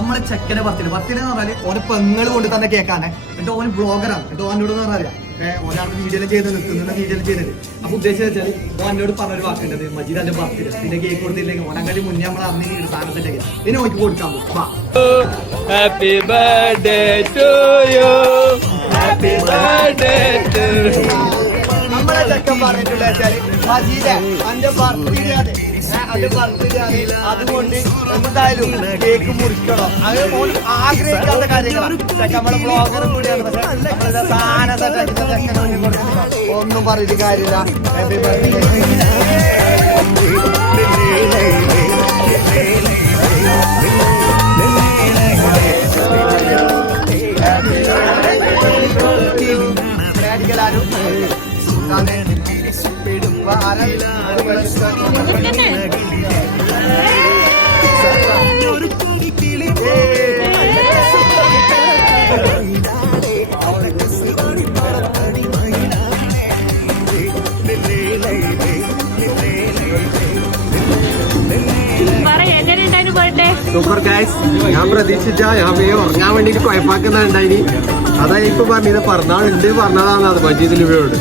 നമ്മളെ ചെക്കനെ ബർത്ത്ഡേ എന്ന് പറഞ്ഞാല് ഓനെ പെങ്ങൾ കൊണ്ട് തന്നെ കേൾക്കാനെ എന്നിട്ട് ഓന് ബ്ലോഗറാണ് എന്നിട്ട് ഓനോട് പറയാം ഓനാണ് വീഡിയോ ചെയ്ത് നിൽക്കുന്നുണ്ട് വീഡിയോ ചെയ്തിട്ട് അപ്പൊ ഉദ്ദേശിച്ച് വെച്ചാൽ ഓനോട് പറഞ്ഞൊരു വാക്കുണ്ടത് മജീദ് എന്റെ ബർത്ത്ഡേ പിന്നെ കേക്ക് കൊടുത്തില്ലെങ്കിൽ ഓനങ്ങാടി മുന്നേ നമ്മൾ അറിഞ്ഞ സാധനത്തിന്റെ ഇനി നോക്കി കൊടുക്കാൻ പോകും. Happy birthday to you, happy birthday to you. നമ്മളെ ചെക്കൻ പറഞ്ഞിട്ടുള്ള മജീദ് എന്റെ ബർത്ത്ഡേ ആണ്, അത് ബർത്ത്ഡേ ആണ്, അതുകൊണ്ട് എന്തായാലും കേക്ക് മുറിക്കണം. അത് ആഗ്രഹിക്കാത്ത കാര്യങ്ങളാണ്. നമ്മളെ ബ്ലോഗറും കൂടിയാണ്. പക്ഷെ നമ്മളെ സാധന ഒന്നും പറഞ്ഞിട്ട് കാര്യമില്ല. Happy birthday. സൂപ്പർ ഗൈസ്, ഞാൻ പ്രതീക്ഷിച്ച ഞാൻ ഉറങ്ങാൻ വേണ്ടിട്ട് കുഴപ്പാക്കുന്നുണ്ടായിനി. അതാ ഇപ്പൊ പറഞ്ഞത് പറഞ്ഞാളുണ്ട് പറഞ്ഞതാണ് അത് മജീദിൽ ഇവരോട്.